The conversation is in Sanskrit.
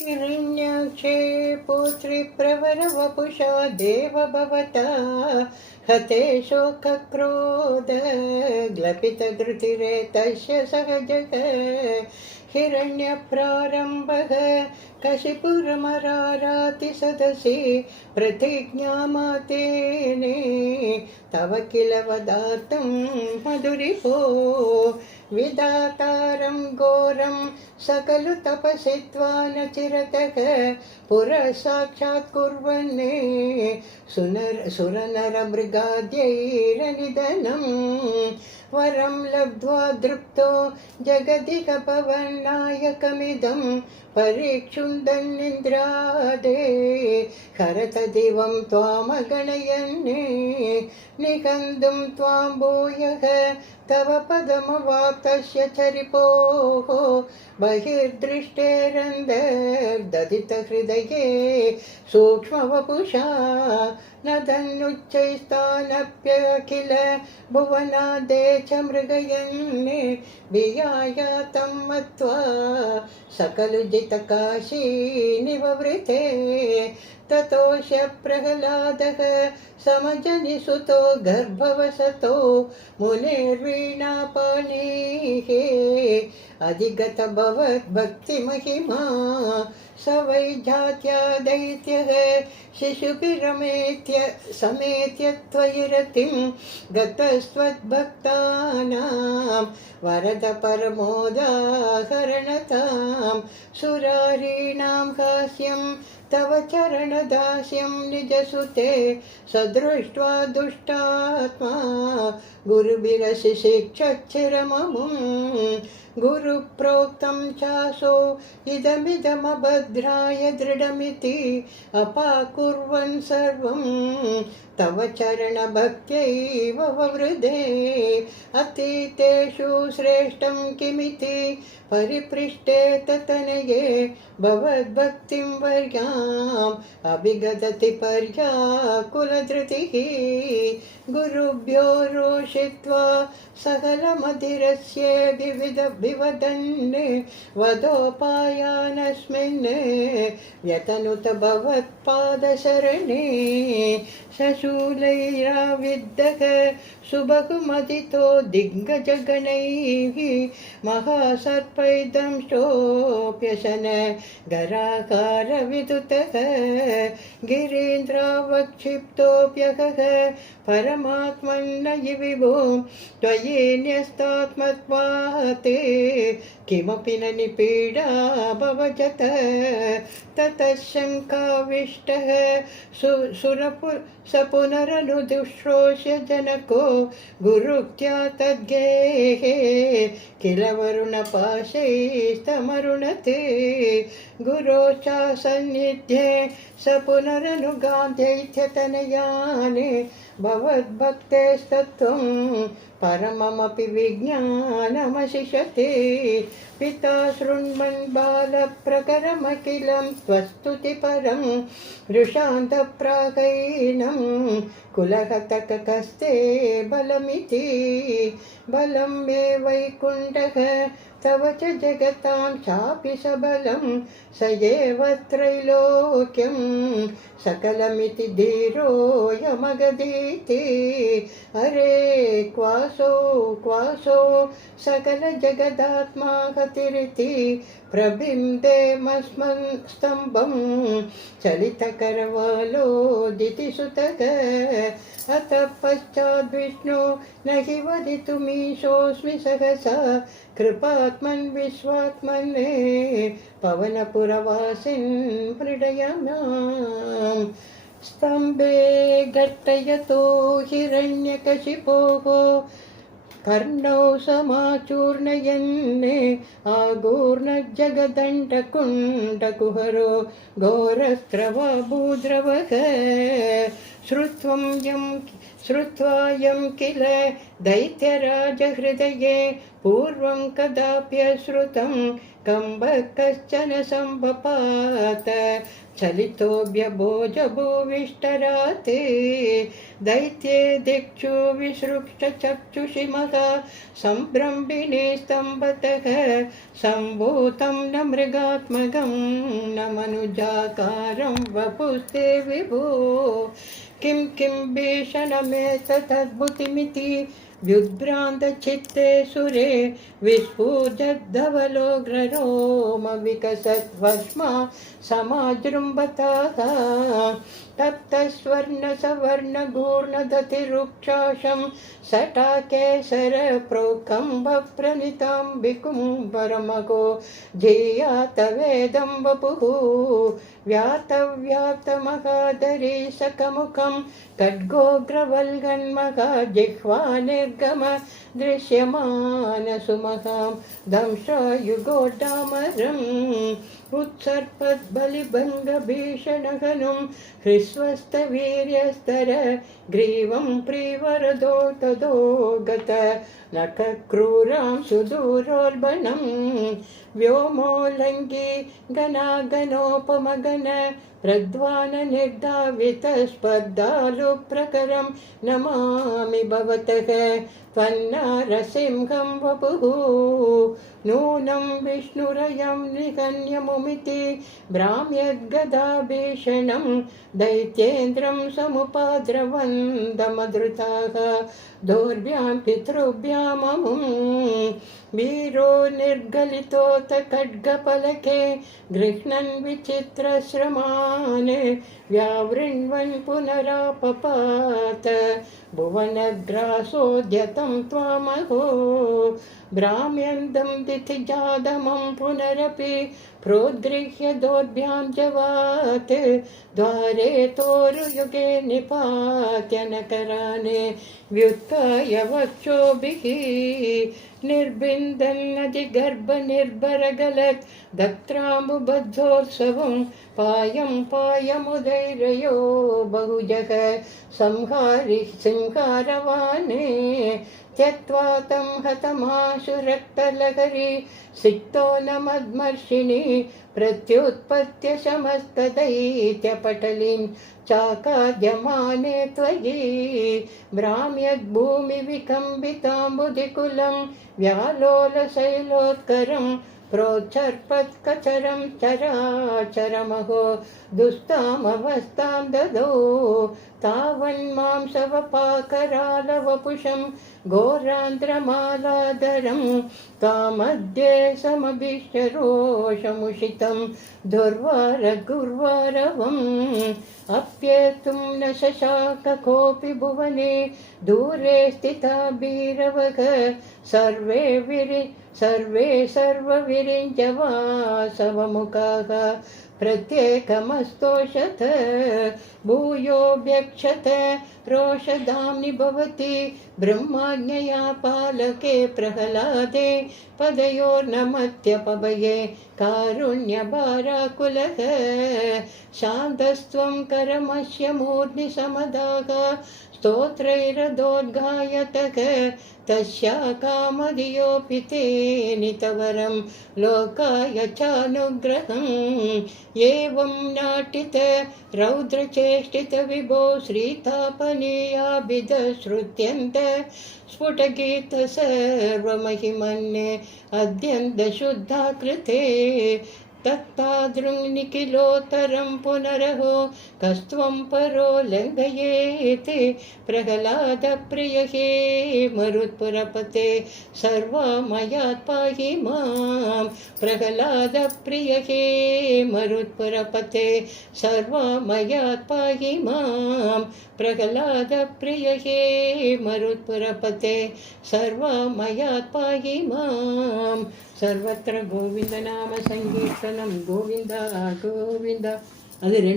हिरण्याक्षे पुत्री प्रवरवपुषा देव भवता हते शोकक्रोध ग्लपितधृतिरेतस्य सहजः हिरण्यप्रारम्भः कशिपुरमराराति सदसि प्रतिज्ञामातेने तव किल वदार्तं मधुरिपो विधातारं घोरं सकलु तपसित्वा न चिरतः पुरः साक्षात् कुर्वन्ने सुरनरमृगाद्यैरनिधनं वरं लब्ध्वा दृप्तो जगदिकपवन्नायकमिदं परीक्षुन्दन्निन्द्रादे हरत दिवं त्वामगणयन्ने निकन्दुं त्वां भूयः तव पदमवाप्तस्य चरिपोः बहिर्दृष्टेरन्दर्दधितहृदये सूक्ष्मवपुषा न धन्नुच्चैस्तानप्यखिल भुवनादे च मृगयन्ने वियायातं मत्वा सकलुजितकाशी निववृते ततोऽस्य प्रह्लादः समजनिसुतो गर्भवसतो मुनेर्वीणापाणिः अधिगत भवद्भक्तिमहिमा स वै जात्या दैत्यः शिशुभिरमेत्य समेत्य त्वयि रतिं गतस्त्वद्भक्तानां वरद परमोदाहरणतां सुरारीणां हास्यं तव चरणदास्यं निजसुते सदृष्ट्वा दुष्टात्मा गुरुभिरसि शिक्षच्छिरममुं गुरुप्रोक्तं चासो इदमिदमभद्राय दृढमिति अपाकुर्वन् सर्वं तव चरणभक्त्यैव ववृधे अतीतेषु श्रेष्ठं किमिति परिपृष्टे ततनये भवद्भक्तिं वर्याम् अभिगदति पर्याकुलधृतिः गुरुभ्यो रोषित्वा सकलमधिरस्य विवदन् वदोपायानस्मिन् व्यतनुत भवत्पादशरणे शशूलैराविद्धः सुबहुमदितो दिग्गजगणैः महासर्पैदंष्टोऽप्यशन गराकारविदुतः गिरीन्द्रावक्षिप्तोऽप्यहः परमात्मन्न विभो त्वयि न्यस्तात्मत्वात् किमपि न निपीडा भवजत ततः शङ्काविष्टः स पुनरनुदुश्रोष्य जनको गुरुक्त्या तद्गेहे किल वरुणपाशैस्तमरुणते गुरो च सन्निध्ये स पुनरनुगान्ध्यैत्यतनयाने भवद्भक्तेस्तत्त्वं परममपि विज्ञानमशिषते पिता शृण्वन् बालप्रकरमखिलं त्वस्तुतिपरं वृषान्तप्राकैनं कुलहतकस्ते बलमिति बलं मे वैकुण्ठः तव च जगतां चापि सबलं स एव त्रैलोक्यं सकलमिति धीरोऽयमगदीति अरे क्वासो सकलजगदात्मा गतिरिति प्रबिम्बेमस्मन् स्तम्भं चलितकरवालोदितिसुतः अतः पश्चाद्विष्णो न हि वदितुमीशोऽस्मि सहसा कृपात्मन् विश्वात्मन् पवनपुरवासिन् मृडय माम् स्तम्भे घट्टयतो हिरण्यकशिपोः कर्णौ समाचूर्णयन् आगूर्णजगदण्डकुण्डकुहरो घोरस्रवभूद्रवः श्रुत्वा यं किल दैत्यराजहृदये पूर्वं कदाप्यश्रुतं कम्बः कश्चन सम्पपात चलितोऽभ्यभोजभूविष्टराते दैत्ये दिक्षु विसृष्टचक्षुषि महा सम्भ्रम्भिने स्तम्भतः सम्भूतं न मृगात्मकं न मनुजाकारं वपुस्ते विभो किं भीषणमेतदद्भुतमिति व्युद्भ्रान्तचित्ते सुरे विस्फुर्जद्धवलोग्ररोमविकसद्भस्मा समाजृम्भतः तप्तस्वर्णसवर्णगूर्णदतिरुक्षाशं सटाकेसरप्रोकम्भप्रणिताम्बिकुम्भरमगो जेयातवेदं वपुः व्यातव्याप्तमहादरी सकमुखं खड्गोग्रवल्गन्महाजिह्वा निर्गम दृश्यमानसुमहां दंशायुगोड्डामरम् उत्सर्पद्बलिभङ्गभीषणघनुं हृस्वस्थवीर्यस्तर ग्रीवं प्रीवरदो तदो गत नखक्रूरां सुदूरोल्बणं व्योमोल्लङ्घि गणागणोपमगन प्रध्वान निर्धावित स्पर्धालुप्रकरं नमामि भवतः त्वन्नारसिंहं वपुः नूनं विष्णुरयं निगन्यमुमिति भ्राम्यद्गदाभीषणं दैत्येन्द्रं समुपाद्रवन्दमधृताः दोर्भ्यां पितृभ्याममुं वीरो निर्गलितोत खड्गपलके गृह्णन् विचित्रश्रमान् व्यावृण्वन् पुनरापपात भुवनग्रासोद्यतं त्वामहो भ्राम्यन्दं दिथिजादमं पुनरपि प्रोद्गृह्य दोर्भ्यां जवात् द्वारे तोरुयुगे निपात्य नकराने व्युत्थाय वक्षोभिः निर्बिन्दन्नदिगर्भनिर्भरगलत् दत्राम्बुबद्धोत्सवं पायमुदैरयो बहुजः सिंहारवाने त्यक्त्वा तं हतमाशु रक्तलहरी सिक्तो न मद्मर्षिणि प्रत्युत्पत्य समस्तदैत्यपटलीं चाकाद्यमाने त्वयि भ्राम्यद्भूमिविकम्बिताम्बुधिकुलं व्यालोलशैलोत्करं प्रोच्छर्पत्कचरं चराचरमहो दुस्तामवस्थां ददो तावन्मांसवपाकरालवपुषं घोरान्ध्रमालाधरं तामद्ये समभीष्य रोषमुषितं दुर्वारगुर्वारवम् अप्येतुं न शशाक कोऽपि भुवने दूरे स्थिता भीरवः सर्वविरिञ्जवासवमुखाः प्रत्येकमस्तोषथ भूयोऽभ्यक्षत रोषधाम्नि भवति ब्रह्माज्ञया पालके प्रह्लादे पदयोर्नमत्यपभये कारुण्यभाराकुलः शान्तस्त्वं करमस्य मूर्ध्नि समदाः स्तोत्रैरदोद्गायतः तस्या कामधियोऽपि ते नितवरं लोकाय चानुग्रहम् एवं नाटित रौद्रचेष्टित विभो श्रीतापनीयाभिधश्रुत्यन्त स्फुटगीत सर्वमहिमन्ये अद्यन्तशुद्धाकृते तत्तादृङ्निखिलोत्तरं पुनरहो कस्त्वं परो लङ्घयेत् प्रह्लादप्रिय हे मरुत्पुरपते सर्वामयात् पाहि मां प्रह्लादप्रिय हे मरुत्पुरपते सर्वामयात् पाहि मां प्रह्लादप्रिय हे मरुत्पुरपते सर्वामयात् पाहि मां सर्वत्र गोविंद नाम संकीर्तनम गोविंद गोविंद. அது 2